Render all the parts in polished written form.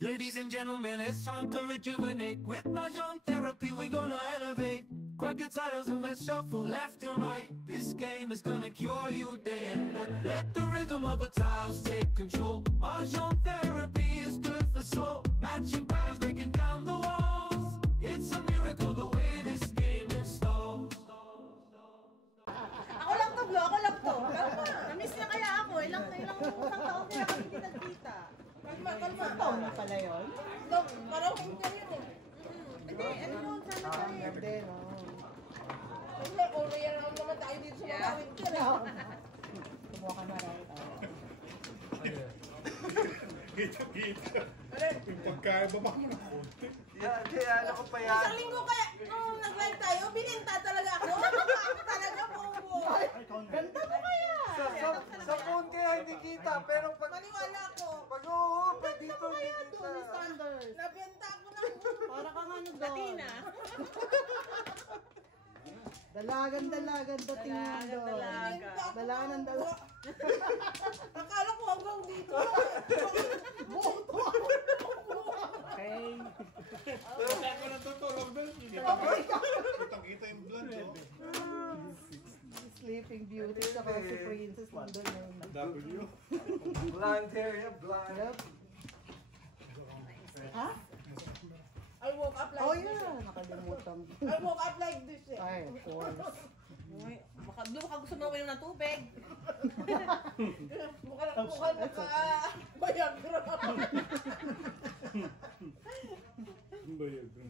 Ladies and gentlemen, it's time to rejuvenate. With Mahjong therapy, we're gonna elevate. Grab your titles and let's shuffle left and right. This game is gonna cure you day and night. Let the rhythm of the tiles take control. Mahjong therapy is good for soul. Matching patterns, breaking down the walls. It's a miracle the way this game installs. Ako lang to, Blo. Ako lang to. Namiss niya kaya ako. Ilang taon kaya kami hindi nagkita. Kalma. Taon na pala yun? Parang home career eh. Hindi, ano yun? Sana career. Hindi, no? Hindi, kung real naman tayo dito sa mga winter eh. Kumuha ka na rin. Kita. Pagkaya baba mo na konti. Kaya alam ko pa yan. Isang linggo kaya, nung nag-live tayo, bininta talaga ako. Ako talaga po. Ganda mo kaya! Sa phone kaya hindi kita, pero pag... Maniwala ko. Pag oo, pag dito hindi Kaya kita. doon, Sanders. Nabenta ko na. Para kang ano doon. Latina. Dalagan dating yan doon. Dalagan ng dalaga. Akala ko hanggang dito. Buto ako. Okay. Pero ako natutulog doon. Kitang-kita yung blonde, oh. Sleeping Beauty sa si Princess nandun yun. W. Blonde hair yan, blonde. Yep. Ha? I woke up like Oh this. yeah, nakalimutan. I woke up like this eh. Ay, of course. Baka gusto mo uminom ng tubig. Mukha na ka Viagra.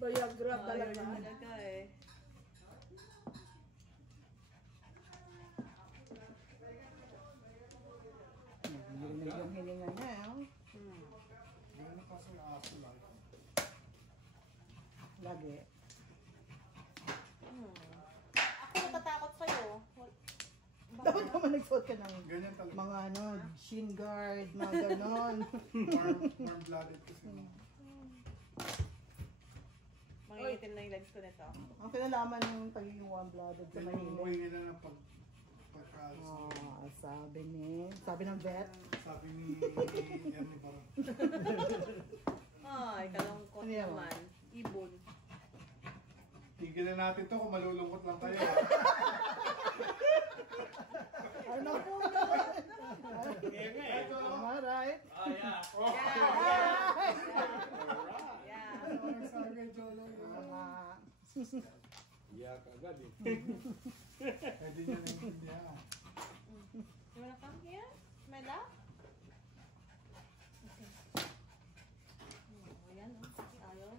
Viagra talaga. Talaga eh. Yun yung hininga niya. Ganun kasi yung aso lang. Lagi. Ako natatakot sa'yo. Dapat naman nagsuot ka ng Ganyan talaga. mga ano, shin guard, mga ganon. Warm-blooded kasi. Mangingitim na yung legs ko nito. Ang kinalaman yung pagiging warm-blooded sa Umuwi Mahilig. nila ng pagkaalis. Sabi ng vet. Sabi ni Ernie parang, Ay, kalungkot Ano yan? naman. Ibon. tigilan natin to kung malulungkot lang kayo. Ano po Tama, right? Yeah. Parang sabi Jolo. Tama. Iyak agad eh. Pwede niya naiintindihan. You wanna come here? My love? Okay. Ayan, oh. Ayaw.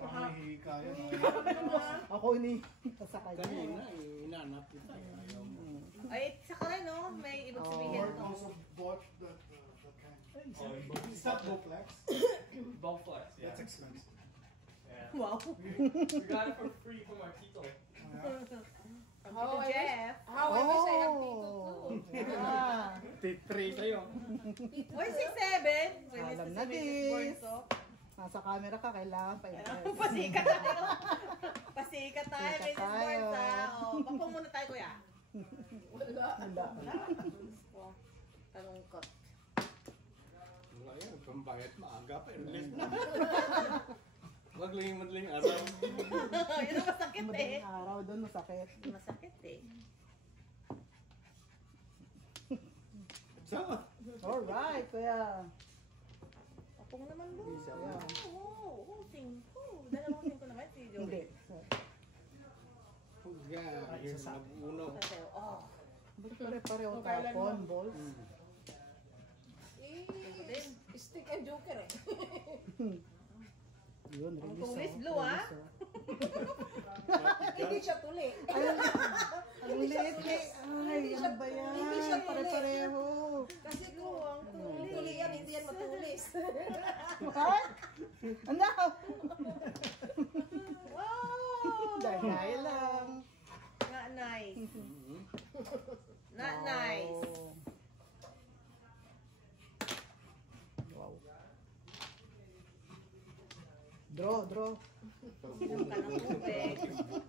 Parang hihikaya. Ako ni sa kanya. Kanina, inanap kita. Ayaw mo. Ay, isa ka rin, no? May ibig sabihin Or to. also bought that kind. Is that Bowflex? Bowflex, yeah. That's expensive. Yeah. Wow. We got it for free from our Tito. From Tito Jeff. How I wish I had Tito too. Ah, T3 sa'yo. Why 6'7"? Alam na this. Nasa camera ka, kailangan pa ito. Pasikat tayo. Pasikat tayo, Pasikat Mrs. tayo. Barta. O, pakpong muna tayo, kuya. Wala. O, talungkot. Wala yan, pambayad maaga pa. Enlist na. Magling araw. Yun ang masakit eh. Madaling araw doon, masakit. Masakit eh. Sama. Alright, kuya. Pakpong naman mo. Isa mo. Oo, singko. Dalawang singko naman si Joey. Hindi. Puga. Yun, nag-uno. Kasi, oh. Pare-pareho tapon, balls. Stick and joker eh. Yun, Ang release. tulis, Blue, ah. Hindi siya tuli. Ang liit eh. Ay, ano ba yan? Hindi siya Pare-pareho. Kasi kung tuli yan, hindi yan matulis. What? Ano? Wow! Dahil lang. Not nice. Not nice. Wow. Draw. Inom ka ng tubig.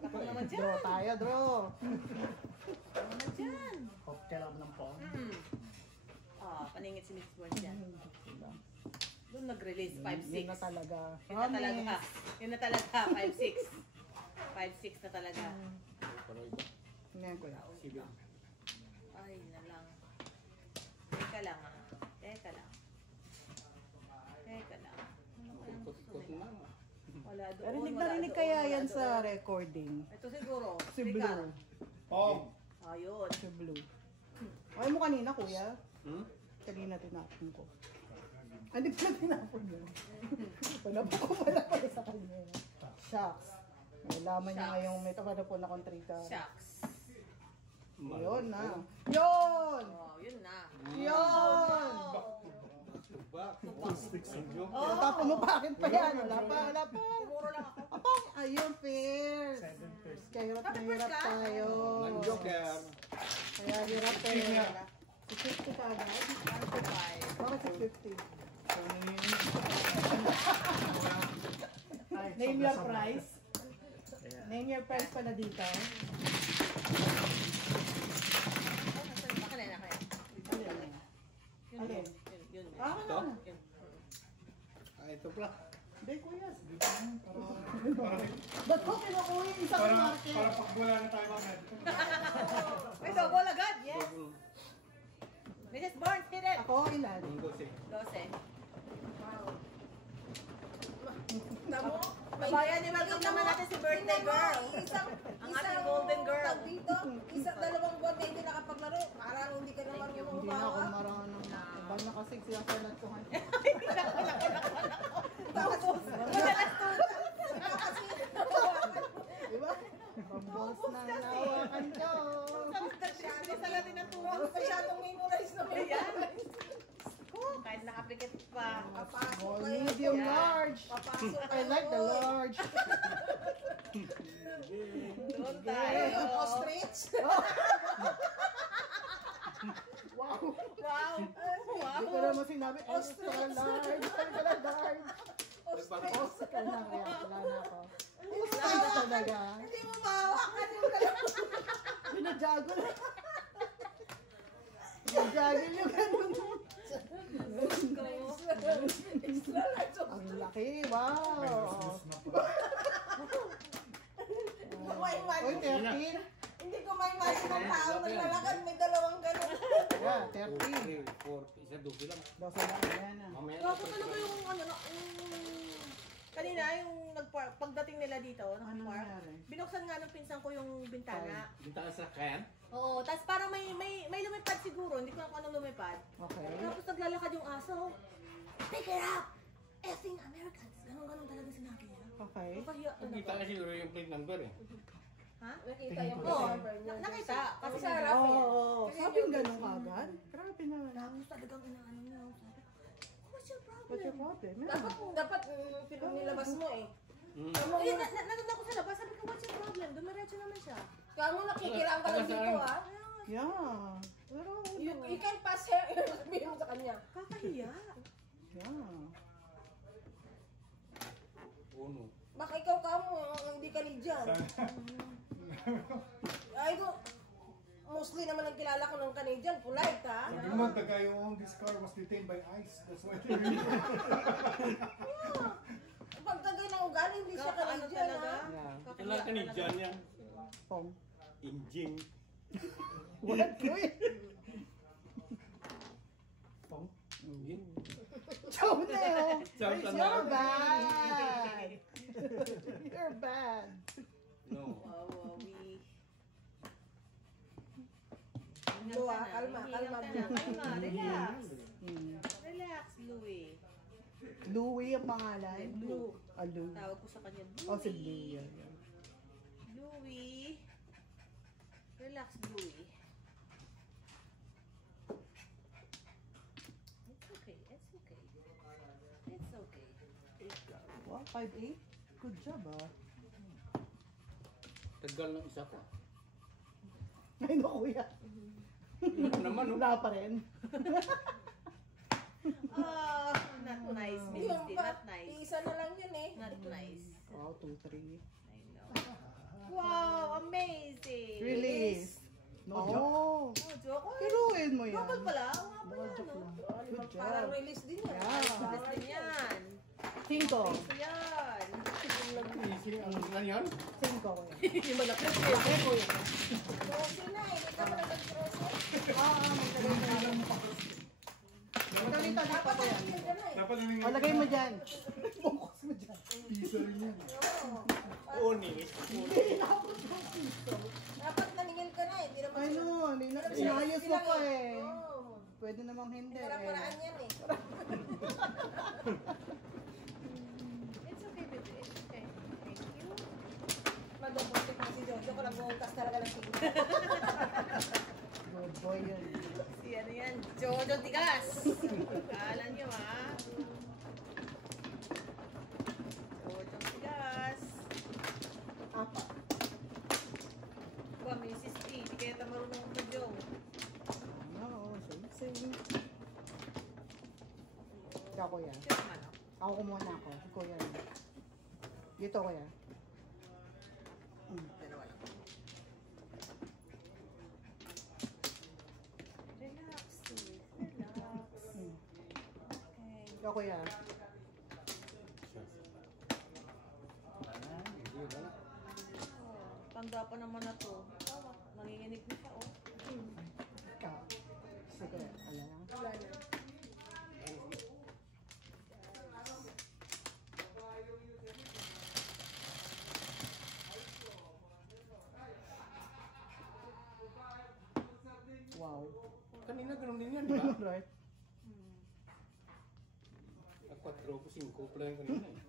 Baka naman dyan. Draw tayo, draw. Baka naman dyan. Cocktail ako ng phone. Paningit si Miss Ward dyan. nag-release, 5'6". Yun na talaga. Yun na talaga. Yun na talaga, 5'6". 5'6 na talaga. Ngayon ko yan. Ay, na lang. Teka lang ah. Teka lang. Teka lang. Wala doon. Narinig kaya yan sa recording. Ito siguro. Si Blue. Oh. Ayun. Si Blue. Ay mo kanina, kuya. Kanina tinapon ko. Hindi pala tinapon yun. Panapon ko pala sa kanya. Shucks. Nalaman niya ngayong may tapanapon na kontrika. Shucks. Yun na. Yun! Oh, yun na. Yun! Tapos mo bakit pa yan? Wala pa. Pumuro lang ako. Apa, ayun, fair. Kaya hirap na hirap tayo. Joker. Kaya hirap tayo. 650 ka agad? 5. Bakit 650? Name your price. Name your price pala dito. Baka na kaya. Alin? Yun. Ah, ano? Ito pala. Hindi, kuya. Ba't ko kinukuha yung isang market? Para pakbula na tayo mamaya. May double agad, yes. Mrs. Barnes, hit it. Ako, ilan? 12. Tamo? Babayan, i-welcome naman natin si birthday girl. Ang ating golden girl. Dito, dalawang buwan na hindi nakapaglaro. Parang hindi ka naman yung Hindi na ako umawa. marunong. Ibang na kasi siya sa natuhan. Tapos, Diba? Pambos na nawakan ko. Isa lang din ang tuwa. masyadong memorize na Ayan. Kahit nakapikit pa. Papasok Oh, kayo. medium large. Papasok I like the large. Doon tayo. Yung ostrich. Wow. Wow. Hindi ko naman sinabi extra large. Extra large. Oscar na kaya. Wala na ako. Oscar na talaga. Hindi mo mahawakan yung ganun. Pinajago na. Pinajago yung ganun. Extra large. Ang laki. Wow. Uy, 13. Hindi ko may imagine ng tao naglalakad may dalawang ganun. Yeah, 13. 4, isa dupi lang. Dosa lang. Ayan na. Mamaya na. Grabe talaga yung ano, kanina yung pagdating nila dito, Ano nag-park, nangyari? binuksan nga ng pinsan ko yung bintana. Bintana sa kan? Oo, tapos parang may lumipad siguro, hindi ko alam kung anong lumipad. Okay. Tapos naglalakad yung aso. Pick it up! Effing Americans! Ganon talaga sinabi niya. Okay. Kapahiya Kita talaga. na siguro yung plate number eh. Ha? Nakita yung Oo, number niya. nakita. Kasi Sa harap Oo, eh. oh, sabing ganun agad. Grabe na. tapos talagang inaano niya. Sabi, what's your problem? What's your problem? Dapat nilabas mo eh. Eh, nandun ako sa labas, sabi ko, what's your problem? Dumiretso naman siya. Kaya mo nakikilang ka lang dito ah. Yeah. Pero, You can pass here. Sabihin mo sa kanya. Kakahiya. yeah. Uno. Baka ikaw ka mo, hindi ka ni dyan. Ay, mostly naman ang kilala ko ng Canadian, polite ha. Sabi mo, the guy who owned this car was detained by ICE. That's why they really... Pag tagay ng ugali, hindi siya Ano Canadian talaga? ha. Yeah. Kailangan ka ni John yan. Pong. Injing. What? Uy! Pong? Injing. Chow na yun! Chow na You're na. bad! You're bad! No. Wow, we... Blue ah, kalma, kalma. Kalma, relax. Hmm. Relax, Louie. Louie ang pangalan? Blue. Ah, Louie. Tawag ko sa kanya, Louie. Oh, si Louie. Yeah, yeah. Louie. Relax, Louie. It's okay, it's okay. It's okay. Wow, 5'8"? Good job, ah. Tagal ng isa ko. Ay, no, kuya. Ano naman, no? Wala pa rin. Oh, not nice, Miss Yung T. pa, Not nice. isa na lang yun eh. Not nice. Wow, 2-3. I know. Wow, amazing. Release. No Oh, Oh, joke. piruin mo yan. Double pala. Wow, Baka joke lang. Good Parang job. release din yan. Yeah. Release din yan. 5. So yan. Easy. Ano yan? 5 kuya. Hindi mo na Okay kuya. Grocery na eh. Hindi ka pa nag-grocery. Magdali pa kuya. Hindi ka na eh. Dapat hiningi. O, lagay mo dyan. Focus mo dyan. Pisa rin yan. Uni. Dapat naningil ka na eh. Hindi naman Ano, inayos mo pa eh. Pwede namang hindi eh. Para-paraan yan eh. It's okay, baby. It's okay. Thank you. Mag-abutik na si Jojo. Kung nag-uutas talaga ng siguro. Good boy yun. Si ano yan? Jojo Tigas. Kala nyo ha? Jojo Tigas. Apa. Ba, Mrs. P. Di kaya ta marunong ka, Joe. Ano, same. Ikaw kuya. Ito naman, oh. Ako kumuha na ako. Kuya. Dito kuya. Dalawa lang. Relax, sis. Relax. Okay. Ikaw kuya. Oh, tanda pa naman na to. Nanginginig na siya, oh. Ikaw. Sige, ala lang. Wala na. Wow. Kanina ganun din yan, di ba? Right? At 4 ko 5 pala yung kanina eh.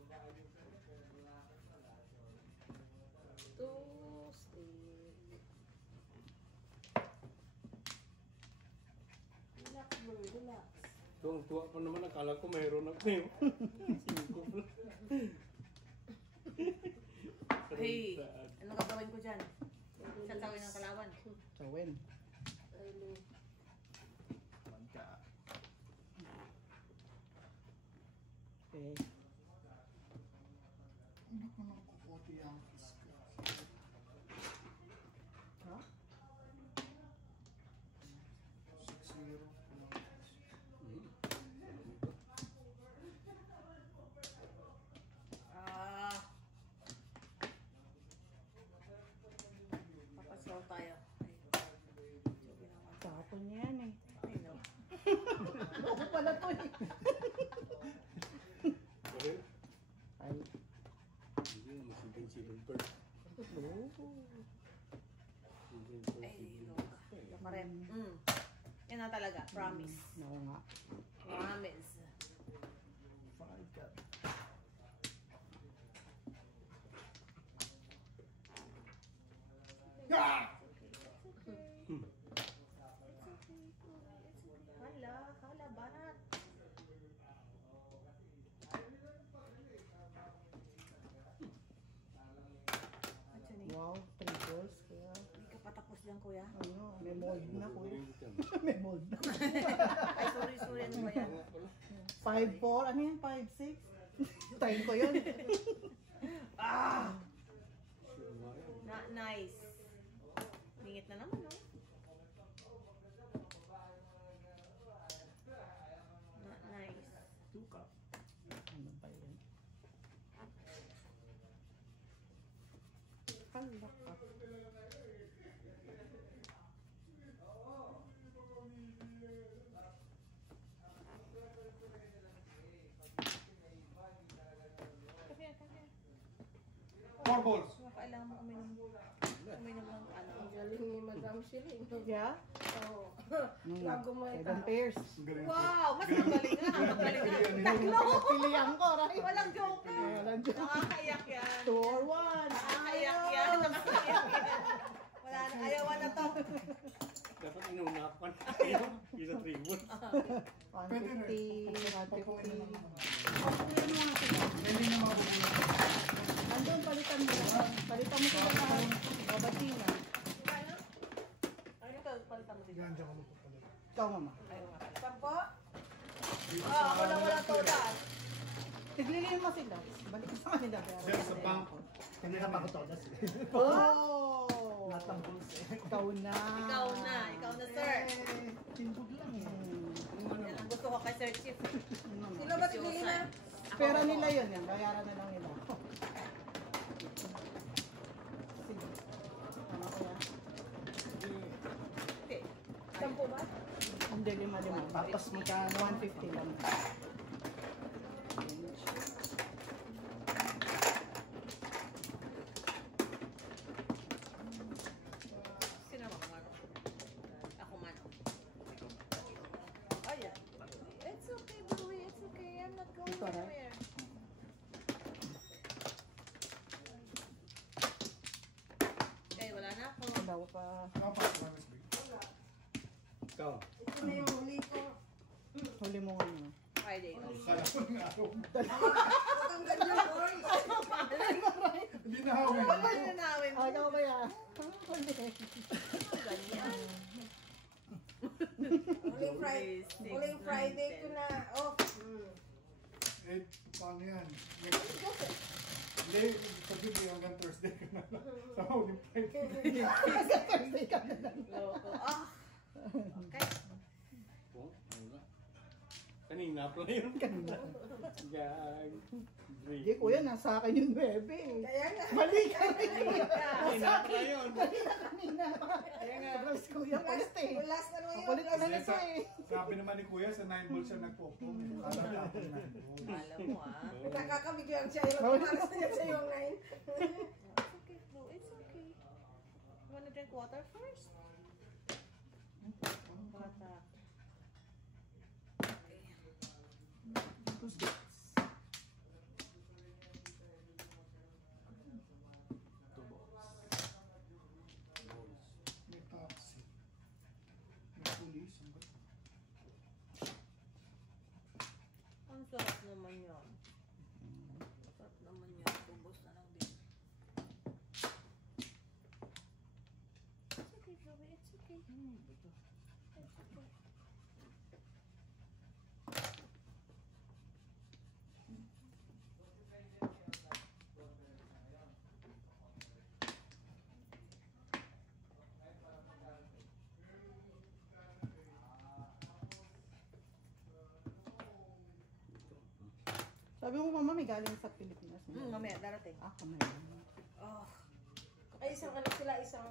Relax bro, relax. Tuwang-tuwa pa naman, akala ko mayroon ako eh. 5 pala. Hey, ano gagawin ko dyan? Sasawin ng kalawan. Sawin. Ayun. Okay. Ano ko nang kukuti ang iska? Ha? 6-0. Ah. Papasaw tayo. Tapon niya yan eh. Ay, no. Ako pala to eh. Pero, Ay. hindi naman single bird. Ay, no. Maret. Yan na talaga. Promise. Oo nga. Promise. Hala, banat. Wow, 3 balls kuya. Hindi ka patapos dyan, kuya. Ano, may mold na kuya. May mold na. Ay, sorry. Ano ba yan? 5-4, ano yan? 5-6? Time ko yun. Nice. Mingit na naman, no? Nice. Ano ba yan? Hala ka. Come here. 4 balls. Kailangan mo uminom ng ano. Ang galing ni Madam Shilling. Yeah? Oo. Mm, Bago mo 7 pairs. Ang galing. Wow! Mas magaling nga. Pilihan ko, right? Walang joker. Walang joke. Nakakayak yan. 2 or 1. Nakakayak yan. Nakakayak yan. Wala na. Ayawan na to. Dapat inunapan. Isa 3 wood. 150, 150. Hindi na mga bubulan. Andun, palitan mo. Palitan mo sila lahat. Babati na. Ano ito? Palitan mo dito. Yan, dyan ka magpapalit. Ikaw, mama. Ayaw nga pala. Sampo? Ako lang wala todas. Tigliliin mo sila. Balik ka sa kanila. Sir, sa bank. Hindi na makutodas. Oh! Natambol siya. Ikaw na. Ikaw na, sir. Timbog lang eh. Yan ang gusto ko kay Sir Chief. Sino ba tigili na? Pera nila yun yan. Bayaran na lang nila. Sige. Tama ko yan. Okay. 10 ba? Hindi, 5. Tapos magkano? 150 lang. Sino ba kumano? Ako man. Oh, yeah. It's okay, Bluey. It's okay. I'm not going Ito, right? anywhere. Okay, wala na ako. Daw pa. Ikaw. Ito na yung huli ko. Huli mo ano. Friday. Kala ko ng araw. Ang ganyan, boy. Hindi na hawin. Ano na nawin? Ah, ikaw ba yan? Huli. Ganyan. Huling Friday ko na off. Eh, paano yan? Hindi, pag-ibig hanggang Thursday ka na lang. Sa huling Friday. Thursday ka na lang. Loko. Ah. Okay. Oh, wala. Kanina pala yun. Kanina. Gag. Hindi, kuya, nasa akin yung 9 eh. Kaya nga. Mali ka rin. Kanina pala yun. Kanina pa. Kaya nga, Rose, kuya, first eh. Yung last ano yun. Kulit ka na nito eh. Sabi naman ni Kuya, sa 9 ball siya nagpo-pong. Alam niya ako 9 ball. Alam mo ah. Nakakabiglang siya. Yung paras na yan sa yung 9. It's okay, Flo. It's okay. You wanna drink water first? Bata. May taxi. May police. Ang ba't? Ang sarap naman yun. Sarap naman yun. Ubus na lang din. It's okay, Chloe. It's okay. It's okay. Sabi mo, mama, may galing sa Pilipinas. Mamaya, darating. Ah, kamay. Oh. Ay, isang ano sila, isang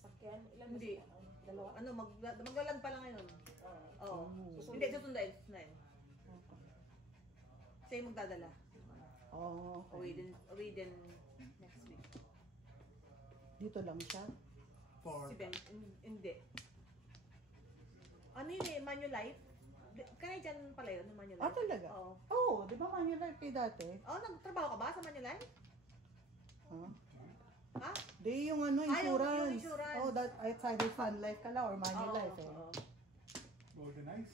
sakyan. Ilan ba Hindi. sila? Dalawa? Ano, maglalag pa lang ngayon. Oo. Susunod. Hindi, susundain. Susundain. Siya yung magdadala. Oh, okay. Within next week. Dito lang siya. Si Ben, hindi. Ano yun eh, Manulife? Canadian pala yun, Manulife. Ah, talaga? Oo. Oh, di ba Manulife eh dati? Oh, nagtrabaho ka ba sa Manulife? Huh? Ha? Di yung ano, Ah, yung insurance. insurance. Oh, that outside the Sun Life ka lang or Manulife eh. Oo. Golden Eyes.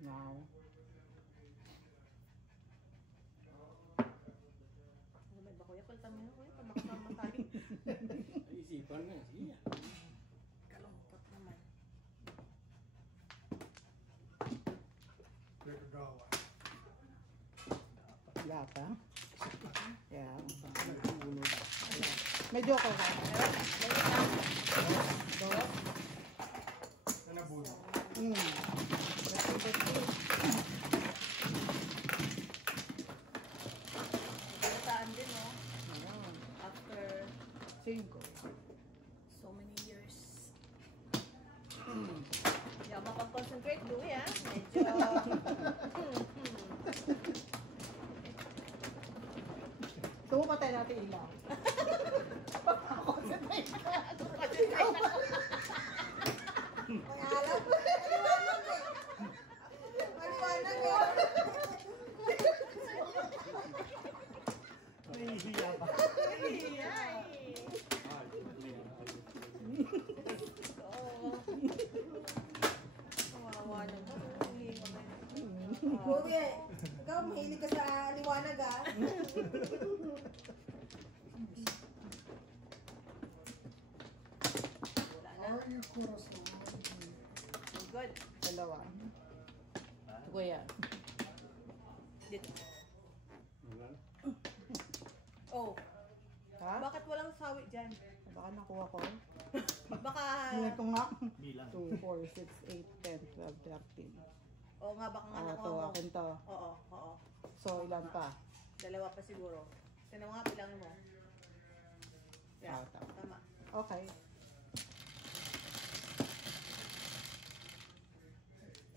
Wow. Ano ba ba kuya? Kulta mo yun kuya, pamakasama tayo. Isipan na. Sige. Kalungkot naman. Rekagawa. Wala pa? Yeah. Medyo ako ka. Na nabuno. Nabataan din no? After 5. so many years. Hindi ako makapag-concentrate doon ah. Medyo... So, patay natin ilaw. Concentrate ka. Pangalan? Maliwanag eh. Maliwanag eh. Nahihiya pa. Kawawa naman. Bugi, ikaw mahilig ka sa liwanag ah. Are you corazon? Good. Dalawa. Kuya. Dito. Wala. Oh, Ha? bakit walang sawi dyan? Baka nakuha ko. Baka... Ito nga. Bilang. 2, 4, 6, 8, 10, 12, 13. Oo nga, baka nga Ah, nakuha to, mo. akin to. Oo. So, ilan pa? Dalawa pa siguro. Tignan mo nga, bilangin mo. Yeah, tama. Okay.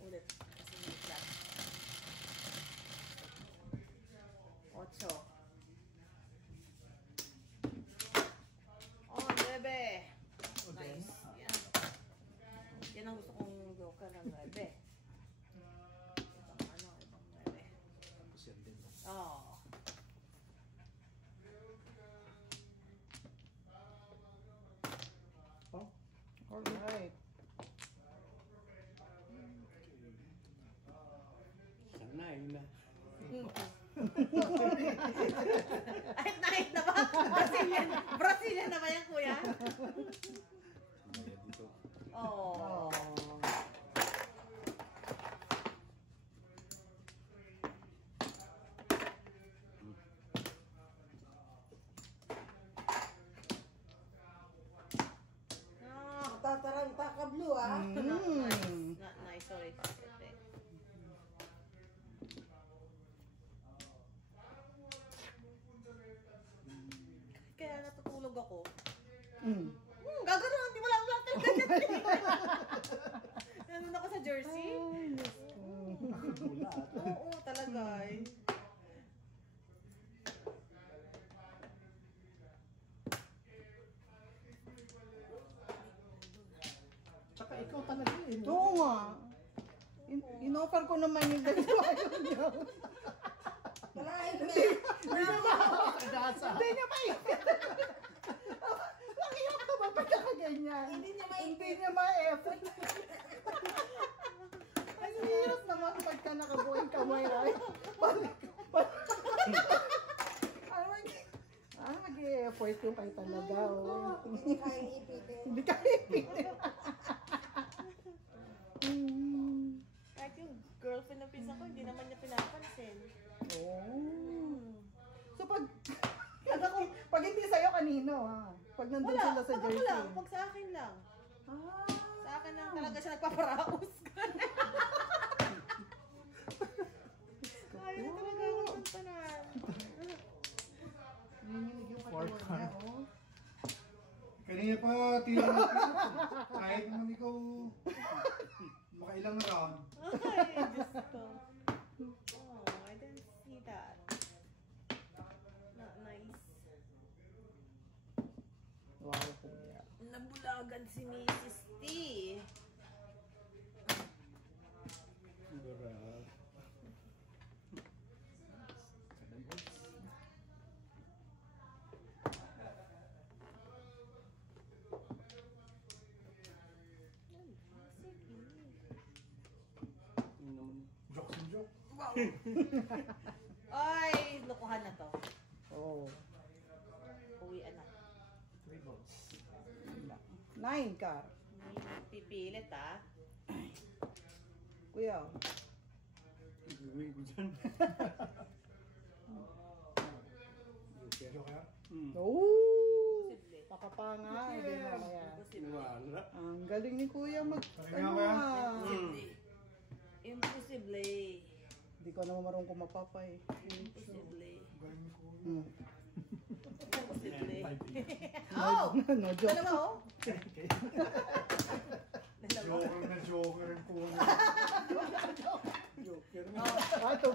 Ulit. Kasi may clap. 8. Oh, 9. Nice. Yan. Yan ang gusto kong joker ng 9. Ibang 9. Oh. Alright. Sanay na. Ahit na ba? Brazilian na ba yan, kuya? Sanay dito. Oh. Tataranta ka blue ah. Not nice, sorry. Kaya natutulog ako. Gagano'n, di wala talaga ganyan. Nandun ako sa jersey. Oo, talaga eh. Tsaka ikaw talaga eh. no? Oo nga. In-offer ko naman yung dalawa yun niya. Malain na. Kadasa. Hindi niya ma-effort. Nakiyak ka ba? Ba't ka ganyan? Hindi niya Hindi niya ma-effort. Ang hirap naman pagka nakabuhay ka mo yun. Mag-i-effort yung kayo talaga. Oh. Hindi kaya ipitin. Hindi ka ipitin. Kahit yung girlfriend ng pinsan ko, hindi naman niya pinapansin. Oh. So pag hindi sa'yo kanino ha? Pag nandun sila sa Pag ako jersey. lang, pag sa akin lang. Sa akin lang talaga siya nagpaparaos. Ayaw talaga ako puntanan. Nanginig yung katawan niya, oh. Kanina pa, tinanong ko. Kahit naman ikaw makailang round. Ay, Diyos ko. Oh, I didn't see that. Not nice. Wow, kuya. Nabulagan si Mrs. T. Berat. Ini naman. Jokes and joke. Ay, lukuhan na to. Oh. Uwian na. 3 balls. 9 ka. Pipilit ah. Kuya. Gawin ko dyan. Joke ha? Oh! Posible. Pakapanga. Hindi mamaya. Wala. Ang galing ni kuya mag... Pahinga ba? Imposible. Hindi ko naman marunong kumapapay. Imposible. Galing mo ko. Imposible. Oh! No joke. Dalawa oh. Dalawa. Joker po. Joker. Ah, 2-5.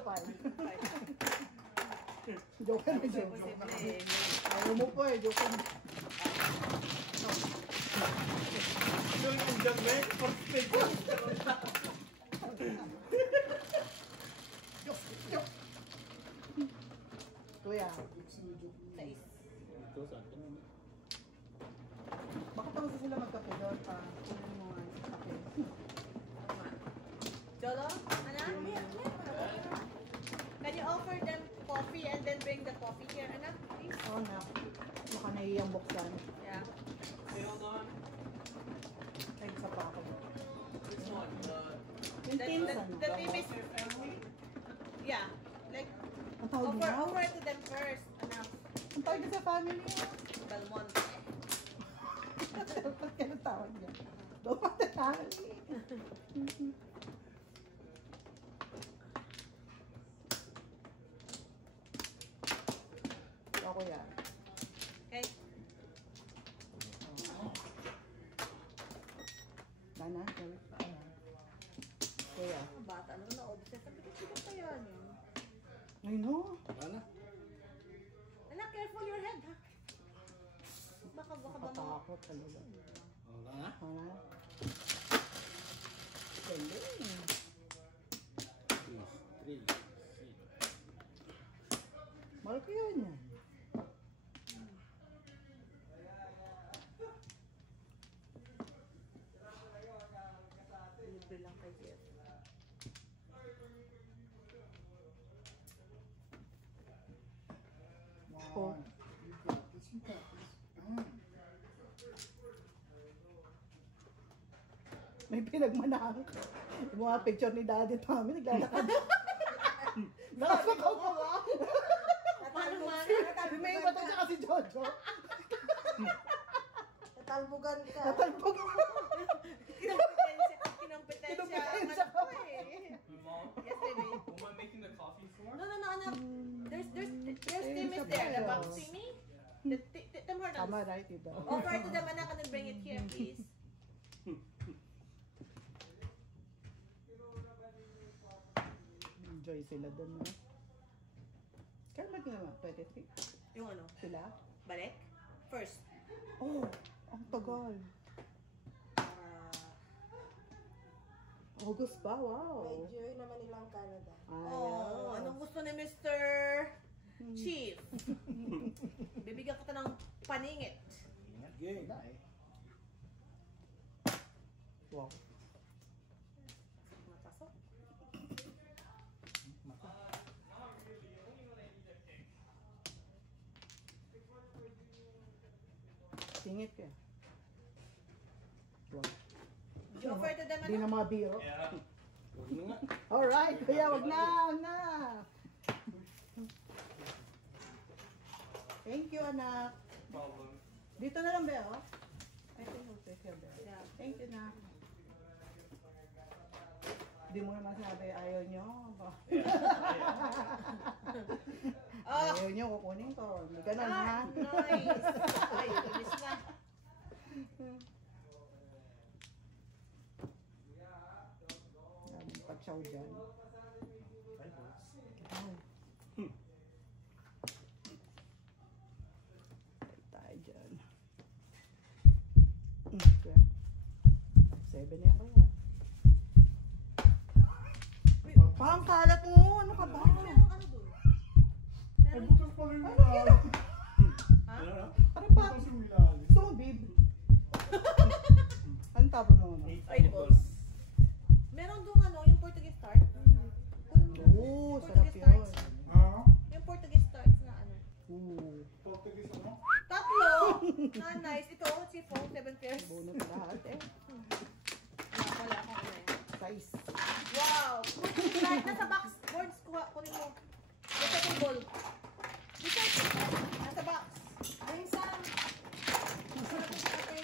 Joke na joke. Imposible. Ayaw mo po eh, joke na. Yung andyan na eh. Kuya, Nice. Ito sa akin. bakit ako sila magkape doon pa? Kunin mo nga yung kape. Jolo, anak? Can you offer them coffee and then bring the coffee here, anak, please? Oo na. Baka nahihiyang buksan. Yeah. Hey, hold on. Ay, isa pa ako. This one, Yung tinsan. The tip is, yeah, like, Ang tawag niya? offer to them first, anak. Ang tawag niya sa family niya. Belmonte. Ba't kaya tawag niya? Dapat na family. I know. Wala na. Anak, careful your head, ha? Baka ba mo? Nakatakot talaga. Wala na. Wala. Galing. 3. Malaki yun yan. Libre lang kay Jeff. Oh. You got this, you got this. May pinagmanahan ka. Yung mga picture ni Daddy at Mami, naglalakad. Nakasakaw ka ba? Paano man? May iba tayo kasi Jojo. Natalbugan ka. Natalbog. Kinampetensya ka eh. Mom, Yes, baby. who am I making the coffee for? No, anak. There's Tim is there. The box Timmy. Tim Hortons. Tama, right, diba? Offer to them, anak, and bring it here, please. Enjoy sila dun, no? Kailan ba ginawa? 23? Yung ano? Sila? Balik? First. Oh, ang tagal. August pa, wow. Enjoy naman nilang Canada. Oh, anong gusto ni Mr. Chief? Bibigyan kita ng paningit. Game. Wow. Mapasok. Singit ka. Wow. You offer to them, Di na ano? mga biro. Yeah. Huwag na nga. Alright, kuya, wag na, wag na. Thank you, anak. Problem. Dito na lang, Beo. I think we'll take care, Beo. Yeah. Thank you, na. Di mo naman sabi, ayaw nyo. Oh! Ayaw nyo, kukunin ko. Hindi ganun, ha? Nice! Ay, inis na. Daming pagsaw dyan. Ay. Tayo dyan. Okay. 7 na yan kaya. Parang kalat mo! Ano ka ba? Merong ano dun? Ay, butas pala yung ilalim. Ano na? Parang pa. Butas yung ilalim. Gusto mo, babe? Anong tapon mo? 8 Ay, boss. Meron dun ano, yung Portuguese tart. Oo, sarap yun. Ha? Yung Portuguese tart na ano. Oo. Portuguese ano? Tatlo! Na nice. Ito, sipong, 7 pairs. Bunot lahat eh. Wala akong ano eh. Size. Wow! Kahit nasa box, boards, kunin mo. Dito table. Dito, nasa box. Bring some. Okay.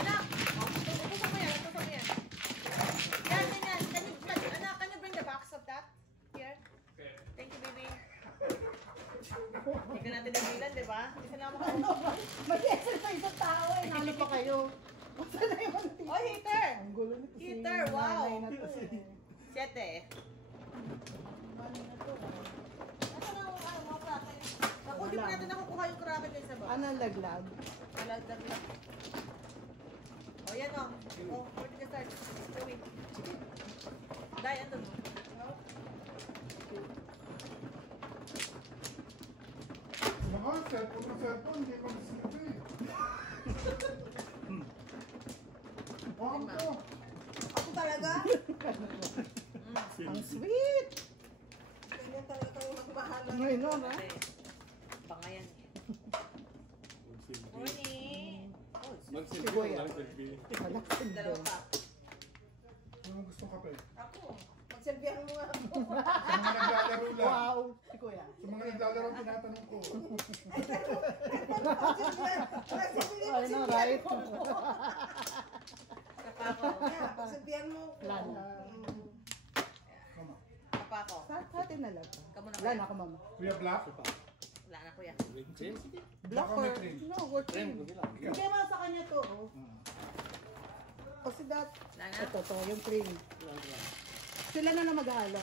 Anak! Tutusan mo yan, tutusan mo yan. Yan, yan, yan. Anak, can you bring the box of that? Here. Okay. Thank you, baby. Hindi ka natin nabilan, di ba? Isa lang ako. Mag-exercise sa tao eh. Nalo pa kayo. Saan na yung ano? Oh, heater! Ang gulo nito. si Heater, wow. nanay na to eh. 7. Nanay na to. Ano na ang ano, mga kraken? Ako, di pa natin nakukuha yung kraken din sa box. Ano ang laglag? Alagdag lang. O, yan o. O, pwede ka start. Gawin. Dahil, andun mo. Mga cellphone na cellphone, hindi ko nasilip eh. Wow, ito. Ako talaga? Ang sweet! Ganyan talaga kayo magmahal. Ano yun, no? Ha? Bangayan. Magsilbi. Morning. Oh, Magsilbi Si Kuya. lang silbi. Malaksan dalawa doon. pa. Ano gusto ka pa eh? Ako. Magsilbihan mo nga ako. Sa mga naglalaro lang. Wow! Si Kuya. Sa mga naglalaro, tinatanong ko. I know, right? Kapako. Pagsilbihan mo. Wala na. Mama. Kapako. Sa atin na lang. Kamu na Wala kuya. na ako, mama. Kuya Black? Wala na kuya. Sige. Black Baka or... may cream. No, we're Tren, cream. hindi lang. Bigay mo sa kanya to, oh. Kasi that... Wala na. Ito, yung cream. Lang. Sila na na maghalo.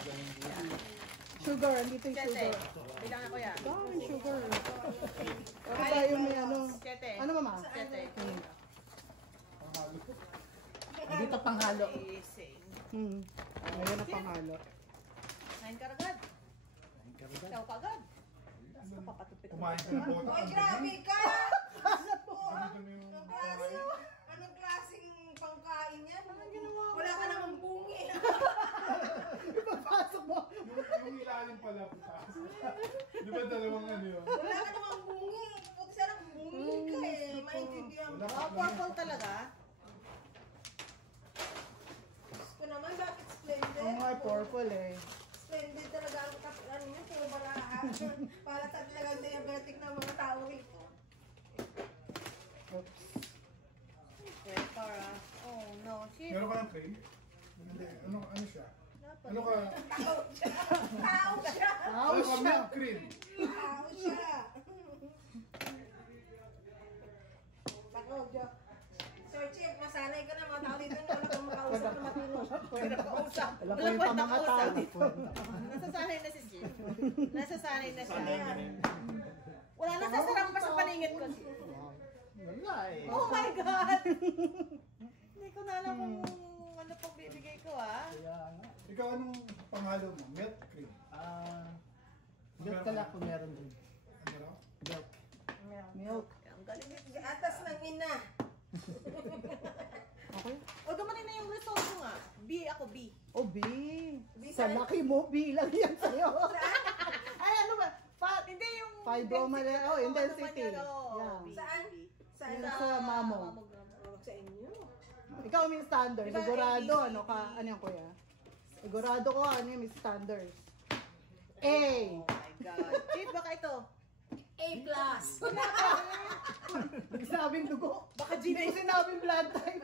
Sugar, andito yung Siyete. sugar. Bilang ako yan. Daming sugar. Ano tayo may ano? Siyete. Ano mama? Siyete. Dito panghalo. Gising. Ngayon na panghalo. Kain ka agad. Ikaw ka agad. Tapos ka papatupit. Kumain ka na po. Oy, grabe ka! Dito na yung Anong klaseng pangkain yan? Wala ka namang bungi. Ipapasok mo. yung ilalim pala butas. Di ba dalawang ano yun? Wala ka namang bungi. Puti sana kung bungi ka eh. Maintindihan mo. Purple talaga. Diyos ko naman, bakit splendid? Ang mga purple eh. Splendid talaga ang kapitan niyo. Puro balahan. Para sa talagang diabetic na mga tao rito. Oops. Pepper ah. Oh no. Shit. Meron ka ng cream? Hindi. Ano siya? Ano ka? Tao siya. Tao siya. Ano ka milk cream? Tao siya. Bako, Jo. Sir Chief, masanay ka na mga tao dito na wala kang makausap na matino. Kausap. Alam ko yung mga tao dito. Nasasanay na si Jim. Nasasanay na siya. Wala na sasarang pa sa paningit ko. Wala eh. Oh my God! Hindi ko na alam kung ano pang bibigay ko ah. Kaya nga. Ikaw anong panghalo mo? Milk cream? Milk ka lang kung meron din. Ano raw? Milk. Milk. Ang galing. Atas ng ina. Okay. O dumating na yung result ko nga. B ako, B. O B. Sa laki mo, B lang yan sa'yo. Ay, ano ba? Hindi yung... Fibromyalgia. Oh, intensity. Ano Yeah. B. Saan? Saan? Yan sa mamo. Tawag sa inyo. Ikaw may standard. Diba, Sigurado, ABC? ano ka? Ano yan, kuya? Sigurado ko, ano yung may standards. A. Oh my God. Chief, baka ito. A+. Nagsabing dugo. Baka Hindi ko sinabing blood type.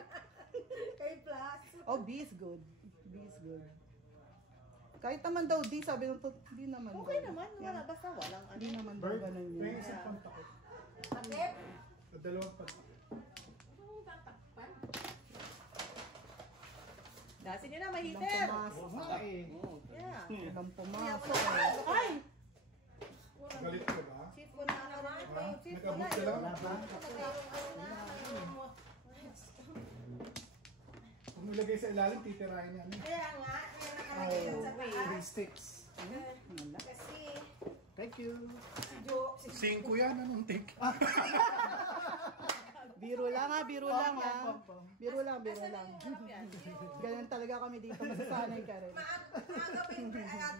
A+. Oh, B is good. B is good. Kahit naman daw D, sabi ng hindi naman. Okay daw. naman. Wala. Basta walang ano. Hindi naman daw Bird? ganun May yun. isang pantakot. Takip. Dalawang pantakot. Dasin nyo na, Walang mahiter. pumasok. Wala eh. Yeah. Walang pumasok. Ay! Galit ka ba? Chief, wala na naman. Ha? Chief, Nag-abot wala. ka lang? Wala ba? Kung ilagay sa ilalim, titirahin niya. Kaya nga, kaya nakalagay yun sa taas. 3 sticks. Kasi, Thank you. si Jo, si 5 yan, anong take? Biro lang ha, biro lang ha. Biro lang, biro Asan lang. yung harap yan? Ganyan talaga kami dito, masasanay ka rin. maaga pa yung ating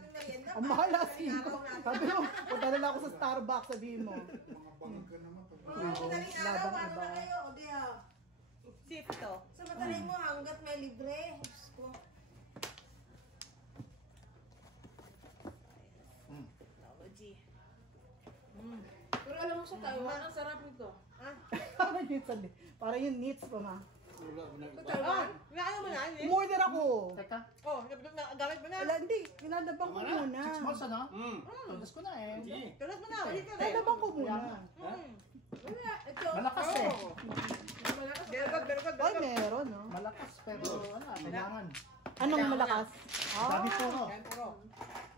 merienda. Ang mahal ha, Madaling 5. araw natin. Sabi mo, punta na lang ako sa Starbucks, sabihin mo. Mga bangag ka naman. Mga madaling araw, Labang ano iba. na kayo? O di ah. Chief to. Sa madaling mo, hanggat may libre. Diyos ko. Technology. Pero alam mo sa Taiwan, ang sarap nito. Parang yun, parang yung needs pa ma. Wala ko na Sa iba. Taiwan? Ano mo na? Umorder ako. Teka. Oh, gamit mo na. Wala, hindi. Kinalabang ko muna. 6 months ano? Hmm. Tulas ko na eh. Sige. Tulas mo na. Ulit ka rin. Kinalabang ko muna. Wala. Ito. Malakas eh. Malakas. Very good, very good, Ay, very good. meron, no? Malakas pero wala. Kailangan. Anong malakas? Dami puro. Yan, puro.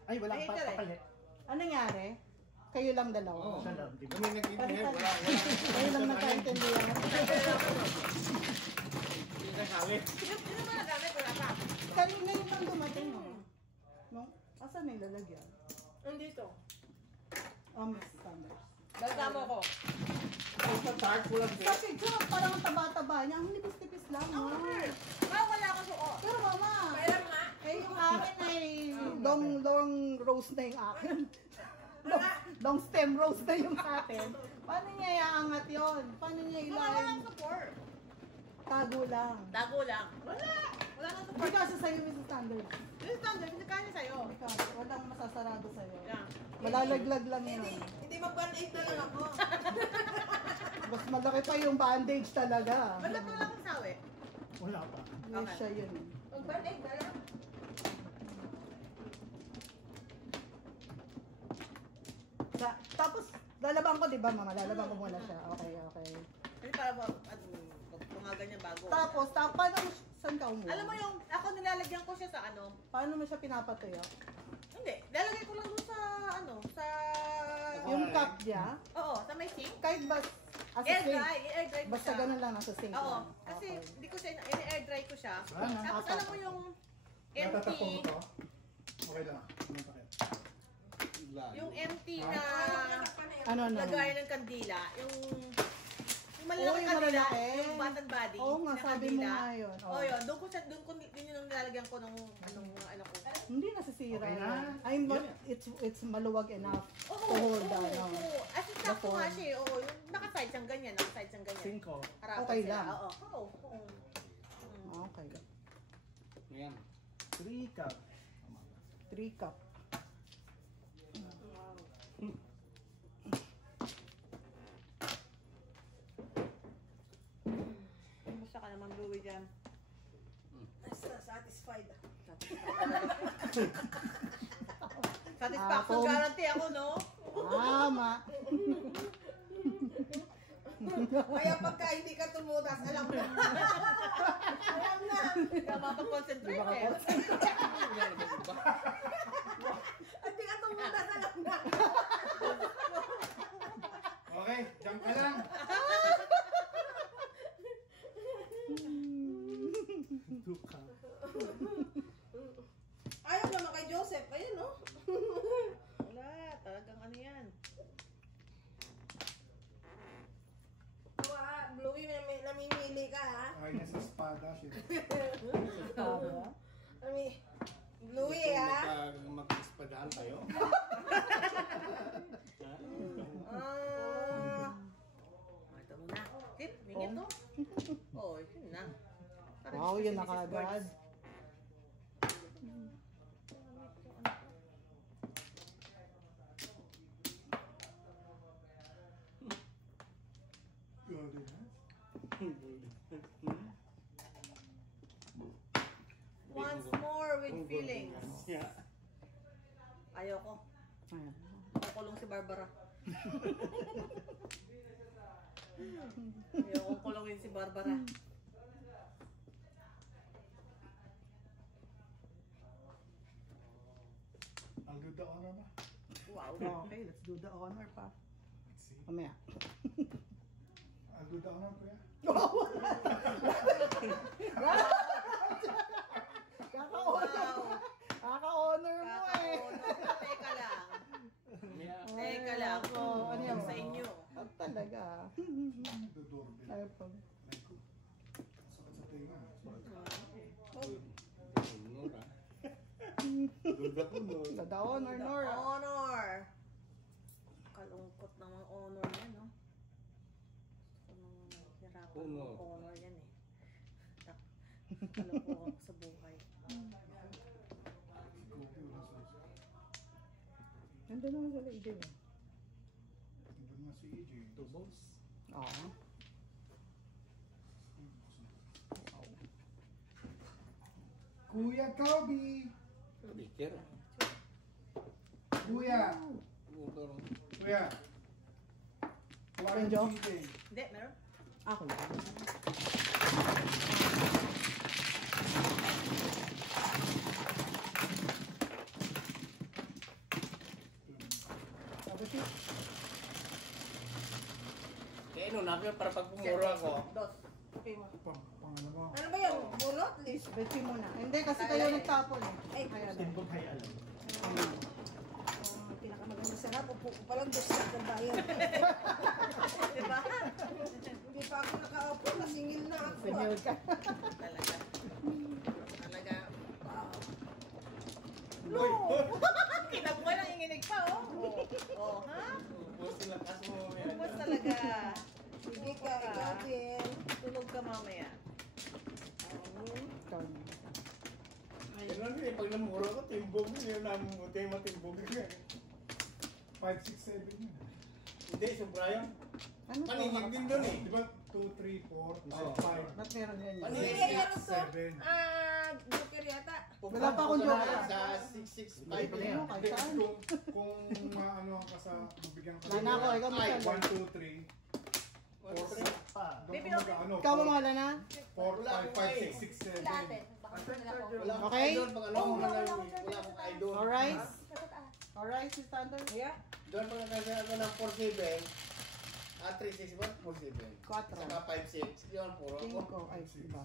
Ay, wala Ay, pa ito eh. papalit. Anong nangyari? Kayo lang dalawa. Oo. Sa loob, di ba? Kami nag-internet. Wala. Kayo lang nagkaintindihan. Hindi na sabi. Sino ba nagamit? Wala pa. Kanina yung lang dumating, no? No? Asan may lalagyan? Andito. May standards. Dalgamo ko. Start ko lang. Sa picture, parang ang taba-taba niya. Ang nipis-tipis lang, ha? Wala ako suot. Pero mama, Kailan nga? yung akin ay long rose na yung akin. Long stem rose na yung akin. Paano niya iaangat yun? Paano niya Wala ilalim? lang support. Tago lang. Dago lang. Wala. Wala nang Hindi support. kasi sa'yo may standard. This standard, hindi kanya sa'yo. Hindi kasi, walang masasarado sa'yo. Yeah. Malalaglag lang yan. Hindi mag-band-aid na lang ako. Mas malaki pa yung bandage talaga. Balat mo lang ang sawi. Wala pa. Yes, siya yun. Mag-band-aid na lang. Tapos, lalabang ko, di ba mama? Lalabang ko muna siya. Okay, okay. Kasi para bumagal niya bago. Tapos, paano, saan ka umuha? Alam mo yung, ako nilalagyan ko siya sa ano. Paano mo siya pinapatuyo? Hindi, lalagay ko lang Yeah? Oo, sa may sink. Kahit ba as a Air sink? dry, air dry ko Basta siya. ganun lang, nasa sink Oo, lang. kasi Okay. hindi ko siya, air dry ko siya. Ah, Tapos alam mo yung Natatapon mo empty, to? Okay lang. Anong takip? yung empty na Ano, ano? lagay ng kandila, yung Oo, malaki yung kandila, malalaki. yung button body. Oo nga, na sabi mo kandila. nga yun. Oo. Oo, yun. Doon ko yun yung nilalagyan ko ng ano ko. Hindi nasisira. Okay yan. na. I'm it's maluwag enough Oo, to hold oo, that. No? oo. As in, sakto form. nga siya eh. Oo, yung nakaside siyang ganyan, nakaside siyang ganyan. 5. Harapan Okay sila. lang. Oo, oo, oo. Okay. Yan. 3 cup. 3 cup. Kumusta ka naman, Louie, dyan? Satisfied. Satisfaction Ako. guarantee ako, no? Tama. Kaya pagka hindi ka tumutas, alam na. Alam na. Kaya mapag-concentrate eh. Hindi ka tumutas, alam na. Okay, jump ka lang. 2 cup. Ayaw naman kay Joseph. Ayun, no? Wala, talagang ano yan. Bluey, namimili ka, ha? Okay na sa espada. Shit. Bluey, ha? Mag-ispadahan tayo. Ito muna. Tip, mingit to. Oo, yun na. Parang Wow, si yun na Mrs. kaagad. Birds. Good enough. Once more with feelings. Yeah. Ayoko. Ayan. Kukulong si Barbara. Ayoko kulongin si Barbara. I'll do the honor na. Wow. Okay, let's do the honor pa. Let's see. Mamaya. I'll do the honor, kuya. Kaka-honor. Wow. Kaka-honor mo eh. Teka lang. Teka lang. Oh, ano yan? Sa inyo. Ah, talaga. The doorbell. Ay, pag... Like, sakit sa tinga. The honor, Nora. Honor. Kalungkot naman honor yan, no? Hirapan Honor. ng honor yan eh. Kalungkot ako sa buhay. Nandun naman sila EJ. Nandun nga si EJ. 2 balls. Oo. Kuya Kobe! Biker. Kuya! Kuya! Kuya Benjo? si EJ. Hindi, meron? Ako lang. Tapos yun. Kaya ano namin para pag pumuro ako. Dos. Okay mo. Ano mo? Ano ba yan? Bunot? List? Betsi mo na. Hindi, kasi kayo nagtapon eh. Ay, Kaya na. Timbog hay alam. pinakamaganda sarap. Upo ko palang dos na bayan. Diba? Hindi pa ako nakaupo. Nasingil na ako. Senior ka. Talaga. Talaga. No! Kinabuhay lang inginig pa, oh. Oh, ha? Bukas lang kaso mo mamaya. Bukas talaga. Sige ka, ikaw din. Tulog ka mamaya. Ikaw na. Yun lang eh, pag namuro ko, timbog yun namin mo tayo matimbog yun. 5, 6, 7 yun. Hindi, sobra yun. Ano to? Paningig din doon eh. Di ba? 2, 3, 4, Oo. 5, Ba't meron ganyan? Ano Sige, yun? ano to? 7. Joker yata. Wala pa akong joke. Sa 665 Ano, na kahit Hindi, saan? kung maano ka sa, bibigyan ka Wala na ako, ikaw magkano? 1, 2, 3. Pa. Baby, Doon ka ano? Ikaw mo wala na? 4, 5, 6, 7. Lahat. Baka na lang ako. Wala akong Okay? idol, pag ano, wala akong idol. Alright? Alright? si Standard? Yeah. Doon mga kasi ako ng 4-7. 3-6-1, 4-7. 4. Saka 5-6. Yun, puro ako. 5. Ay, iba.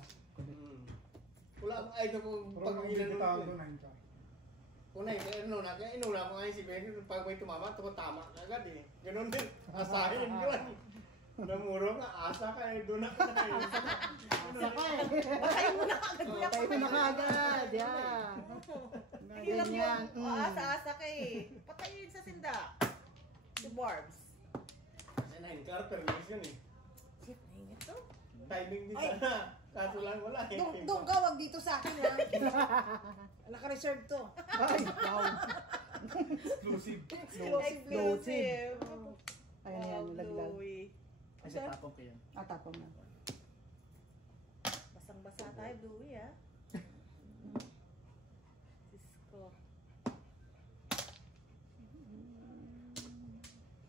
Wala akong idol kung Pero pag kung ilan hindi tao doon. doon, 9 ka. Unay, kaya inuna ko nga yung si Ben, pag may tumama, tumatama agad eh. Ganun din. Asahin yun. Namuro nga, asa ka eh, doon na ka na eh. Asa ka eh. Patay mo na agad. Patay mo na kagad. Yeah. Hirap Ganyan. yun. Asa-asa ka eh. Patayin sa sinda. Si Barbs. Kasi 9 car per minutes yun eh. Shit, naingit to. Timing din Ay. sana. Kaso lang wala eh. Doon ka, wag dito sa akin ha. Naka-reserve to. Ay, wow. Exclusive. Exclusive. Ayan, ayan, laglag. Louie. Kasi tapong ko yan. Tapon na. Basang-basa tayo, Louie ah. Cisco.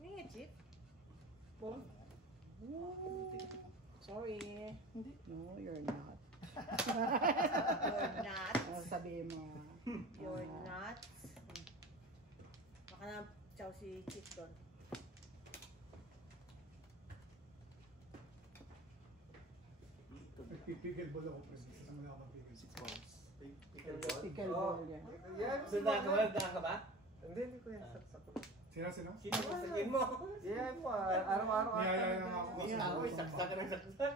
Ningit, Chip. Pong. Sorry. No, you're not. You're not. Sabihin mo. You're not. Baka na chow si Chip doon. Nagpipigil ball ako, pero isa naman ako magpipigil. 6 pounds. Pickleball yan. Sanda ka ba? Hindi ko yan saksak. Sino? Sino sa sabihin mo? Yeah, mo. Araw-araw. Niyaya nga ako. Ako eh, saksak ka ng saksak.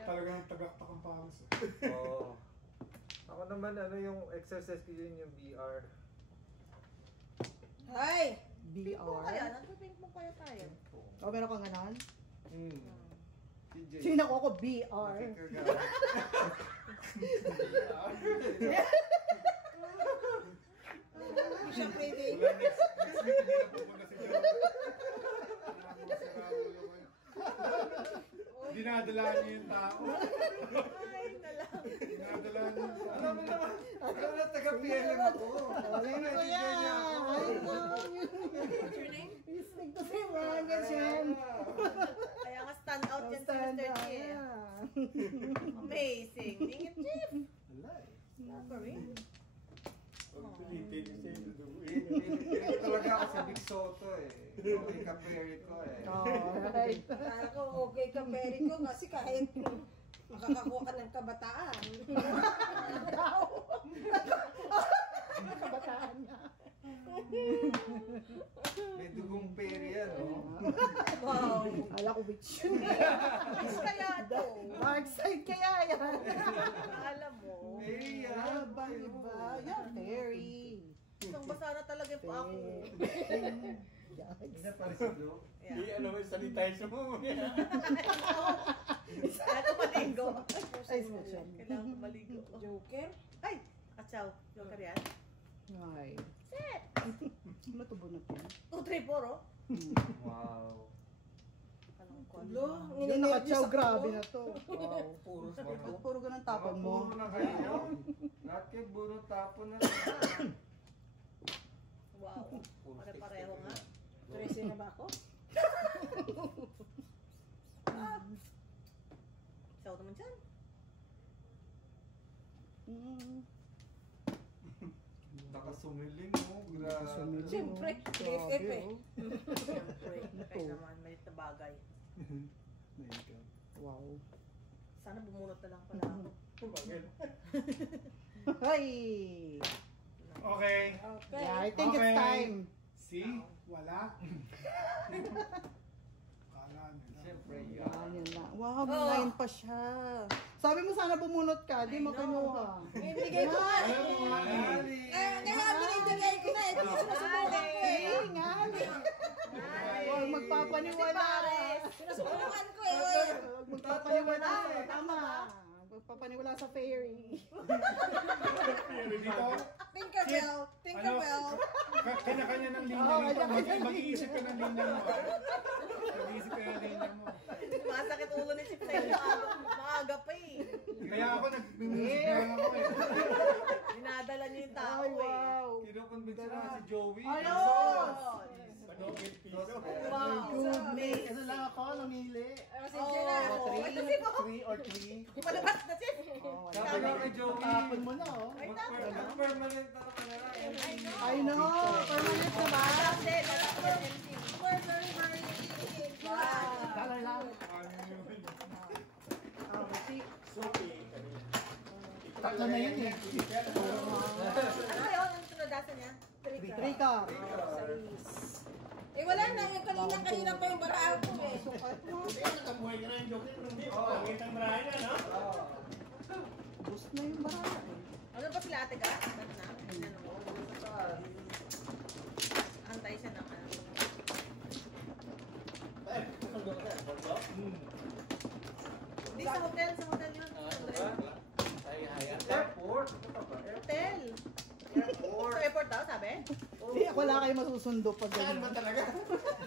Talagang tagaktak ang pangos. Oo. Ako naman, yung exercise ko yun yung BR. Ay! Ping pong kaya? BR. Nagpiping pong kaya tayo? O, meron kang ganon? TJ. Sino ko BR? Hindi siya pwede. Wala, next week hindi na pupunta si Joe. Dinadalaan niya yung tao. Ay, nalang. Dinadalaan niya yung tao. Alam mo naman, alam na taga-PLM ako. Alam ko yan! I know! What's your name? Istig ko si Mga Jen. Kaya nga stand out yan si Stand Mr. out, Chip. yeah. Amazing. Ningit, Chip. Wala eh. Labyrinth. Pilitin siya yung duduin. Hindi talaga ako sa Big Soto eh. Okay ka-Perry ko eh. Alright. Kaya ko okay ka, Perry ko, kasi kahit makakakuha ka ng kabataan. Kabataan niya. May dugong Perry yan, oh. Wow. Ala ko bitch. Mas kaya ito. Dark side kaya yan. Alam mo. Perry yan. Iba, iba. Yan, Terry. Isang basa na talaga yung paa ko. Hindi pa rin si Blue. Hindi, Yeah. sanitizer mo. Kaya ko maligo. Ay, special. Kailangan ko maligo. Joker? Ay! Kachaw. Joker yan. Ay. Set! Matubo na to. 2, 3, 4 oh. Wow. Anong Lo, Yung nakachaw, grabe na to. Wow. Puro sa Ba't puro ganun tapon mo? Puro na kayo. Lahat kayo puro tapon na lang. Wow. Pare-pareho nga. 13 na ba ako? Chow naman dyan. Nakasumiling mo. Grabe. Siyempre, Grabe, BFF eh. oh. Siyempre. Kaya naman, may bagay. Wow. Sana bumunot na lang pala ako. Ay! Okay. Okay. Yeah, I think it's Okay. time. See? Wala. Kala nila. Siyempre, Yan, yan. yan lang. Wow, may 9 pa siya. Sabi mo sana bumunot ka, di mo kinuha. Ibigay ko nga. Alam mo nga eh. Ali! Kaya binibigay ko na eh. Kasi sinusubukan ko eh. Hey, nga. Huwag magpapaniwala. Sinusubukan ko eh. Oy. Huwag magpapaniwala. Tama. Huwag magpapaniwala sa fairy. Dito, Tinkerbell. Tinkerbell. kanya-kanya ng linya nito. Mag-iisip ka ng linya mo. Mag-iisip ka ng linya mo. Masakit ulo ni Chip sa'yo. Maaga pa eh. Kaya ako nag-music na lang ako eh. Dinadala niyo yung tao Ay, eh. wow. Kinukonvince na si Joey. Ayun! Pag-open piso. Wow. Goodness. Ano lang ako, namili. Pasensya na. Ito si Bo. 3 or 3. Palabas na Chip. Oh, Sabi nga kay Joey. Tapon mo na, oh. Ay, tama. Mag-permanent na ka na lang. I know. Permanent na ba? We're very, very glad. Dollar lang. Sophie. Tatlo na yun eh. Ano ba yun? Ang tunadasan niya? 3 cup. Eh wala na, yung kanina pa yung baraan ko eh. Hindi, nakabuhay ka na yung joke. Hindi, pangit ang marami na, no? Boost na yung barata eh. Ano ba sila ate ka? Ano na? Ano mo? Antay siya ng ano. Eh, sundo ka na, sundo? Hindi, sa hotel yun. Airport? Hotel. Sa airport daw, sabi? Hindi, wala kayo masusundo pag Saan ganyan. ba talaga?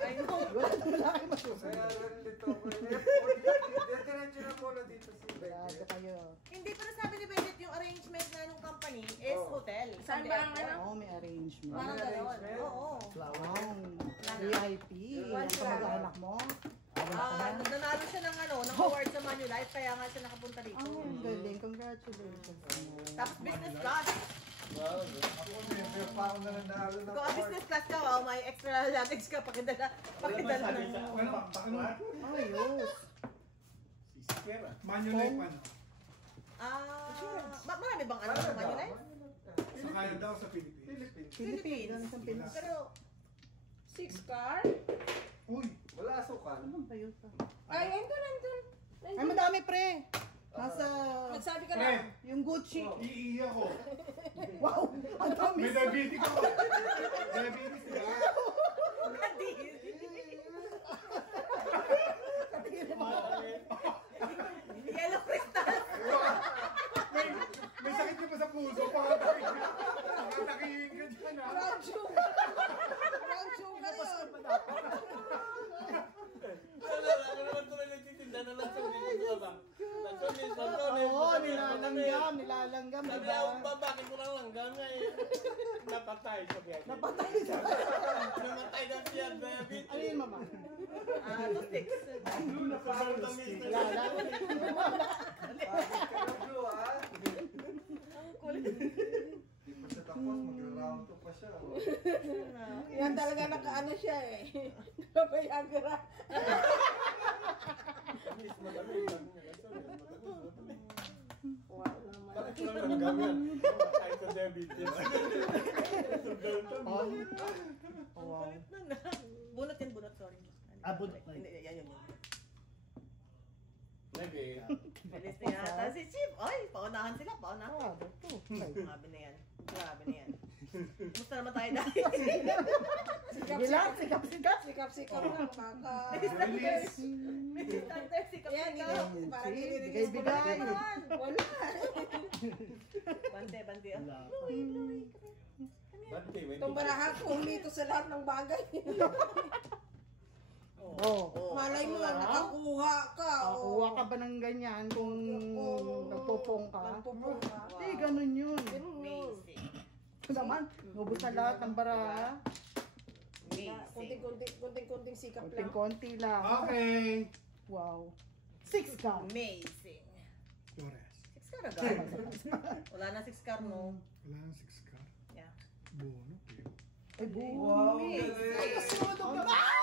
I know. Wala kayo masusundo. Kaya nalilito ako. Airport. Diretso na muna dito si Wala Becky. kayo. Hindi pa nasabi ni Bennett yung arrangement na nung company is hotel. Saan ba ang ano? Oo, may arrangement. Parang gano'n. Oo. Wow. VIP. Ang kamag-anak mo. Nanalo siya ng ng award sa Manulife, kaya nga siya nakapunta dito. Oh, ang galing. Congratulations. Tapos business class. Ako may pa ako na nanalo ng Kung ang business class ka, wow, may extra luggage ka, pakidala ng... Ayos. Manulife ano? Marami bang ano sa Manulife? Sa kaya daw sa Philippines. Philippines. Ganun sa Pinas. Pero, 6 car? Uy! Wala asukal. Ano ba yun? Ay, nandun. Ay, madami pre. Nasa... Nagsabi ka Pre, na. Yung Gucci. iiya ko. Wow! Ang dami. May diabetes ako. Diabetes diba? yellow crystal. May sakit ka pa sa puso. Pakatakihin ka dyan ha. Brown sugar. Brown sugar yun. Oo, nilalanggam, Sabi diba? ako, bakit ko lang langgam nga eh. Napatay sa biyahe. Napatay sa... Namatay na siya, diabetes. Ano yun, mama? Toothpicks. Sobrang tamis na Wala lang. Blue ah. Ang kulit. Di pa siya tapos, magra-round 2 pa siya. Yan talaga nakaano siya eh. Napayagra. Tamis, matamis. Bakit ko lang langgam yan? Namatay sa diabetes. Oh, wow. Bunot yan, bunot, sorry. Bunot na Hindi, yan. Maybe. Bilis na yata si Chief. Ay, paunahan sila, paunahan. Ah, ito. Grabe na yan. Grabe na yan. Kumusta naman tayo dahil? Sige lang, sikap-sikap. Sikap-sikap na baka. Release. Mrs. Hunter, Yan, sikap-sikap. parang Sige, nire-release ko na bigay-bigay. naman. Wala. Bante. Bante, may Itong baraha ko humito sa lahat ng bagay. Oh. Malay mo, nakakuha ka. Kuha ka ba ng ganyan kung nagpupong ka? Nagpupong ka. Hindi, ganun yun. Amazing. Ito naman, nubos na lahat ng bara. Amazing. Kunting-kunting sikap lang. Konting-konti lang. Okay. Wow. 6 ka. Amazing. Flores. 6 car agad. Wala na 6 car, no? Wala nang 6 car. Yeah. Bono. Pio. Ay, buo. Wow, galing. Ay, kasunod ka ba?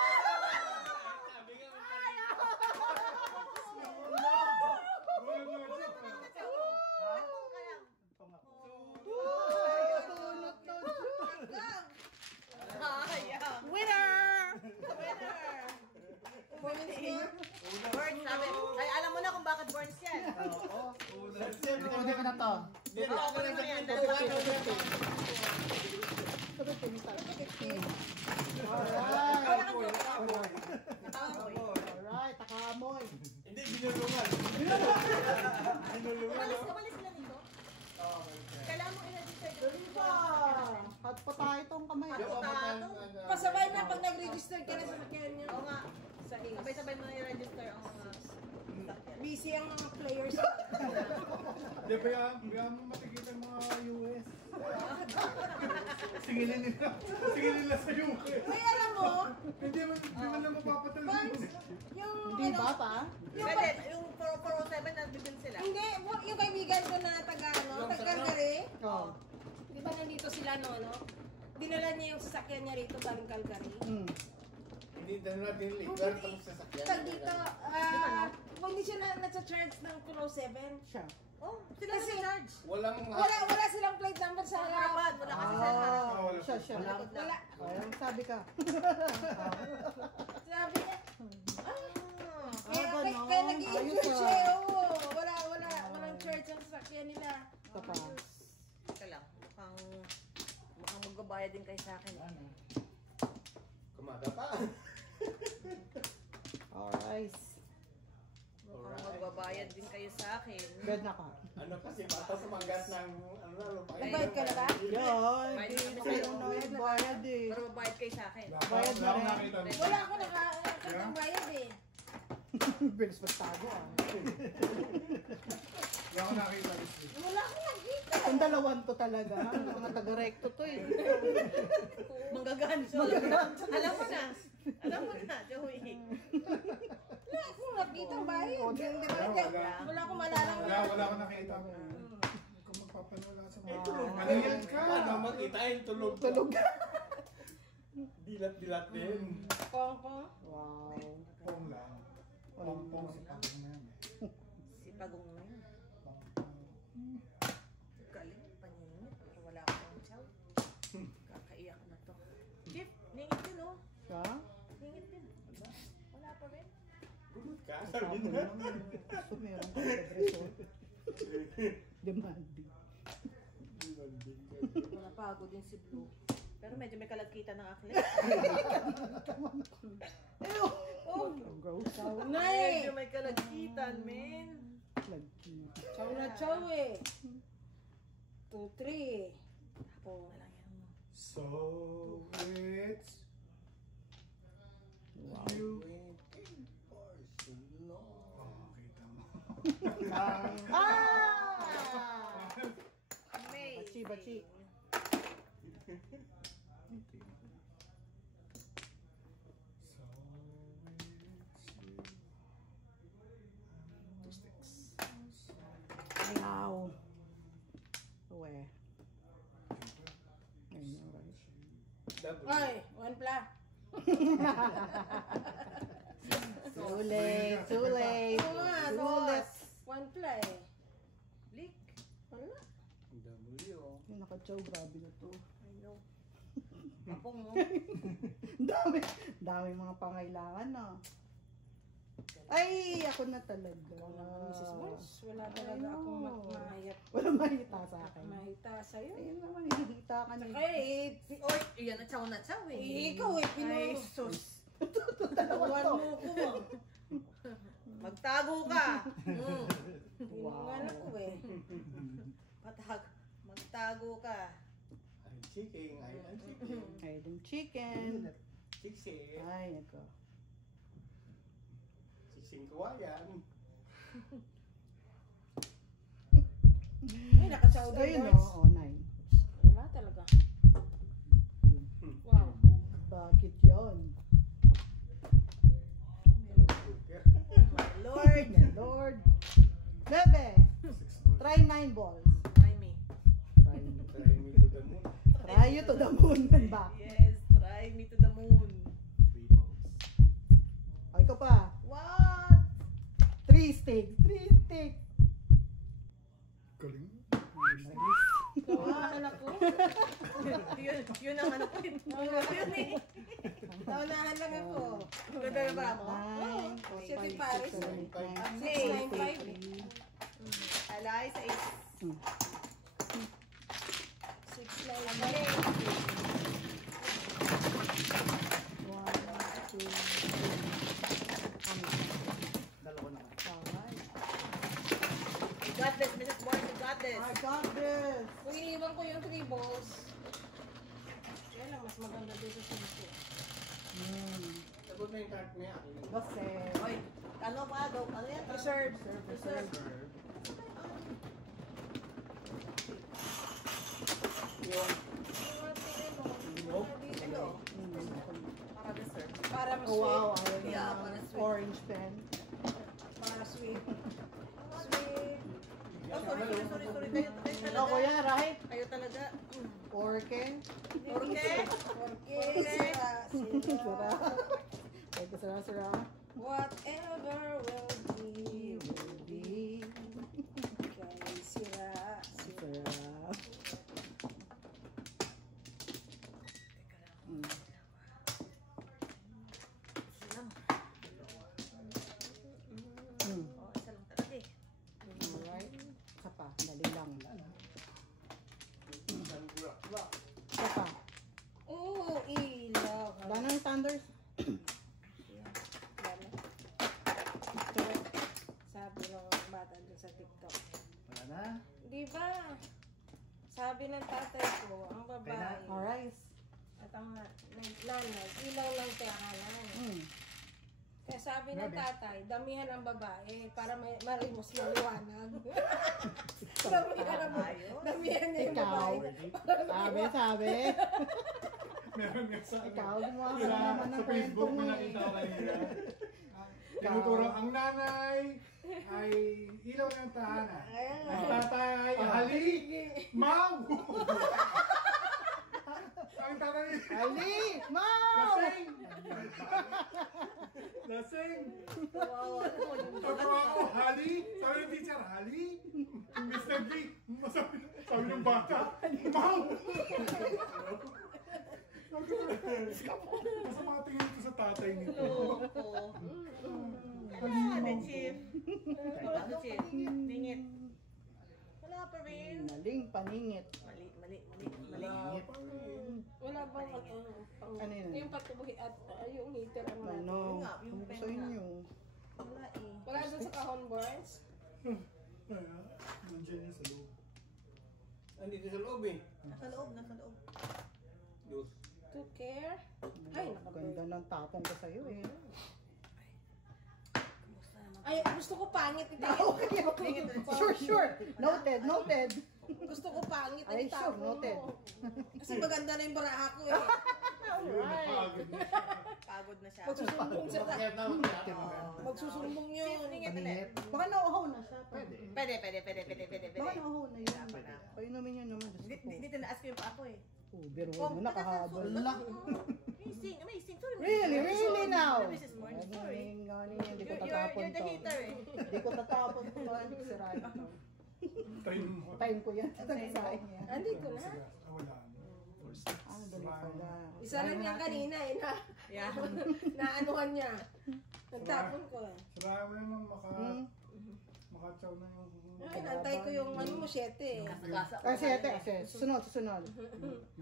Burns, sabi. Ay, alam mo na kung bakit Burns yan. Hindi ka na to. Dito ako na sa yan. Alright, takamoy. Hindi, binulungan. Umalis sila dito? Kailangan mo i-register dito. Diba? Hot pa tayo itong kamay. Pasabay na pag nag-register ka na sa sakyan niya. Oo nga. Sa Ace. Sabay-sabay mo i-register ang mga sakyan. Busy ang mga players. Hindi, kaya mo matigilan mga US. Singilin nila sa US. Ay, alam mo, Hindi man lang mapapatalo. Vance, yung Hindi ba pa? Pwede, yung 407 na bibili sila. Hindi, yung kaibigan ko na taga Calgary, Oo. di ba nandito sila no? dinala niya yung sasakyan niya rito galing Calgary. Hindi na natin legal pang sasakyan. Tag dito, kung hindi siya nasa-charge ng 207. Siya. Oh, sila nasa-charge. Walang Wala silang plate number sa harapan. Wala kasi sa harapan. Siya. Wala. Ay, sabi ka. Sabi niya, ganon. kaya nag-i-enjoy Ayos, siya. Oo, walang charge ang sasakyan nila. Ito pa. Teka lang, mukhang magbabayad din kayo sa akin. kumada pa. Alright. Mukhang magbabayad din kayo sa akin. Bed na ka. Ano kasi bata sa magat ng ano na lupa. Nagbayad ka na ba? Yan. Bayad Hindi na ko kayo. na bayad eh. Pero mabayad kayo sa akin. Bayad na rin. nakita mo. Wala ako nakakang bayad eh. Bilis magtago ah. Hindi ako nakita. Wala akong nakita. Ang dalawan to talaga. Mga taga-recto to eh. Manggaganso. Alam mo na. Alam mo na, Joey. Wala akong nakita ang bayad. Oh, Hindi ba? Wala akong maalala. Wala ako nakita. Kung magpapanula sa mga... Tulog Ano yan ka? Ano makita yung tulog. Tulog. Dilat-dilat din. Pong. Wow. Pong lang. Pong si Pong na yan. Si Pagong na yun. Galing, paninit. Pero wala akong chow. Kakaiyak na to. Jeff, ningit din oh. Siya? Ningit din. Wala pa rin. Gulot ka. Sabi na. Gusto meron ka sa resort. Demanding. Napagod din si Blue. Pero medyo may kalagkita ng aklit. Ew! Oh! Gross. Nay! Medyo may kalagkitan, men. Lagi. Chow na chow eh. 2, 3. Tapo na lang yan. So, it's... Wow. You... Waiting for so long. Oh, kita mo. Ah! Amazing. Bachi. So, it's... 2 sticks. Wow. Where? I know, right? Double. Ay, 1 pla. Too late. Too late. Oo nga, Too boss. late. 1 pla eh. Leak. Wala. W. Yung naka-chow, grabe na to. I know. Apong mo. Dami mga pangailangan na. Ay, ako na talaga. Mrs. Mars, wala talaga akong mahayap. Wala mahita sa akin. Mahita sa'yo. Ayun naman, hinihita ka na. Ay, Oy, iyan na chow eh. ikaw eh, Ay, pinuno. sus. Tatawan mo ko mo. Magtago ka. Pinungan ako eh. Magtago ka. Ay, chicken. Ay, chicken. Ay, yung chicken. Chicken. Ay, nako. Chicken kawayan. Ay, nakasaw din Ayun boys. o, 9. Wala talaga. Wow. Bakit yun? Lord. Lord. Bebe, try 9 balls. Try me. Try me. Try me to the moon. Try you to the moon and back. Yes, try me to the moon. 3 balls. Ay, ikaw pa. What? 3 sticks. 3 sticks. Galing. Kawahan anak ko. Yun ang ano ko. Yun eh. Naunahan lang ako. Ganda ba mo? Nine, Siya si five, Paris. six, seven, eight, nine, 695 eh. Alay sa is. 695. 1, 2, 3. Dalawa na. Alright. You got this, Mrs. Boyd. You got this. I got this. Kung iniwan ko yung 3 balls, kaya lang mas maganda dito sa dito. Sagot na yung card niya. Kasi, Oy, ano pa? Ano yan? Reserve. reserve. Yung Ito. Para dessert. Para mas Oh wow, sweet. I Yeah, have para an sweet. orange pen. Para sweet. Sweet. Sorry. Kayo Ikaw, talaga. kuya, right? Kayo talaga. Orke? Orke. Sira. Sira. Ito, sira. Whatever will be. Kay sira. Sira. Isa lang talaga eh. Alright. Isa pa. Dali lang. Isa pa. Oo, ilaw. Wala na yung thunders. Sabi ng bata dun sa TikTok. Wala na. Di ba? Sabi ng tatay ko, ang babae Alright. at ang nanay, ilaw lang tirahanan. Kaya sabi ng tatay, damihan ang babae para may marimos maliwanag. Damihan niya yung Ikaw. babae. Sabi. Meron nga sa Ikaw, gumawa ka sa, naman ng sa Facebook kwentong mo eh. nakita ko kanina. Tinuturo ang nanay ay ilaw ng tahanan. Ang tatay, hali, mau! Ang tatay, Ali! Mau! lasing! Lasing! Pagkawa ko, hali! Sabi ng teacher, hali! Mr. D, sabi ng bata, mau! Masama tingin ko sa tatay nito. Dingit. Wala pa rin. Maling paningit. Mali. Wala Wala bang Ano yun? yung patubuhi at yung heater ang Ano? Ano ko sa inyo? Wala eh. Wala doon sa kahon boards? Nandiyan yun sa loob. Andito sa loob eh. Nasa loob. Dos. To care? Ay, Ganda ng tapong ko sa'yo eh. Ay, gusto ko pangit ito. Okay. Sure. Noted. Gusto ko pangit Ay, ang sure, tapon noted. mo. Kasi maganda na yung baraha ko eh. Alright. Pagod na siya. Magsusumbong siya. Kaya tawag niya. Magsusumbong yun. Paningit. Baka nauhaw na siya. Pwede. Pwede. Baka nauhaw na yun. Painumin yun naman. Diyos ko. Hindi tinaas ko yung pa ako eh. Oh, biro mo nakahabol. Amazing. Sorry. Really now? Mrs. Morn, sorry. Hindi ko tatapon You're the to. hater eh. Hindi ko tatapon to. Hindi ko sirahin to. Time mo. Time ko yan. Nagsahin niya. Andito na. Wala. Ah, dali pala. Isa lang yan kanina eh na. Naanuhan niya. Nagtapon ko eh. Sarayan mo naman makachaw na yung... Ay, nantay ko yung ano mo, 7 eh. Kasi susunod.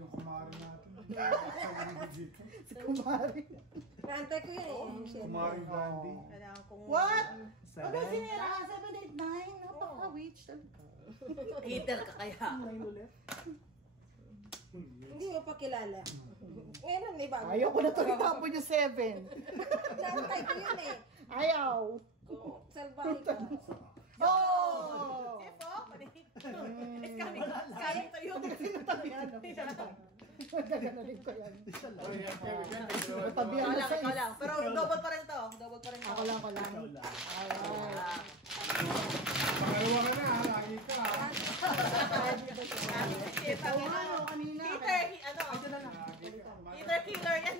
Yung kumari natin. Sabi dito. Si Kumari. Nantay ko yun eh. yung 7. Kumari Gandhi. What? Ano sinira? 7, 8, 9? Napaka-witch. Hater ka kaya. Hindi mo pa kilala. Ngayon na bago. Ayaw ko na ito itapon yung 7. Nantay ko yun eh. Ayaw. Salbahe ka. Oh! It's coming. Kaya to yun. Sinatabihan na. Gaganarin ko yan. Tabihan Natabihan na sa is. Pero double pa rin to. Ako lang. Alright. Pangalawa ka na, lagi ka. Oo nga, kanina. Hater, ano? Lagi ka. Hater killer yan.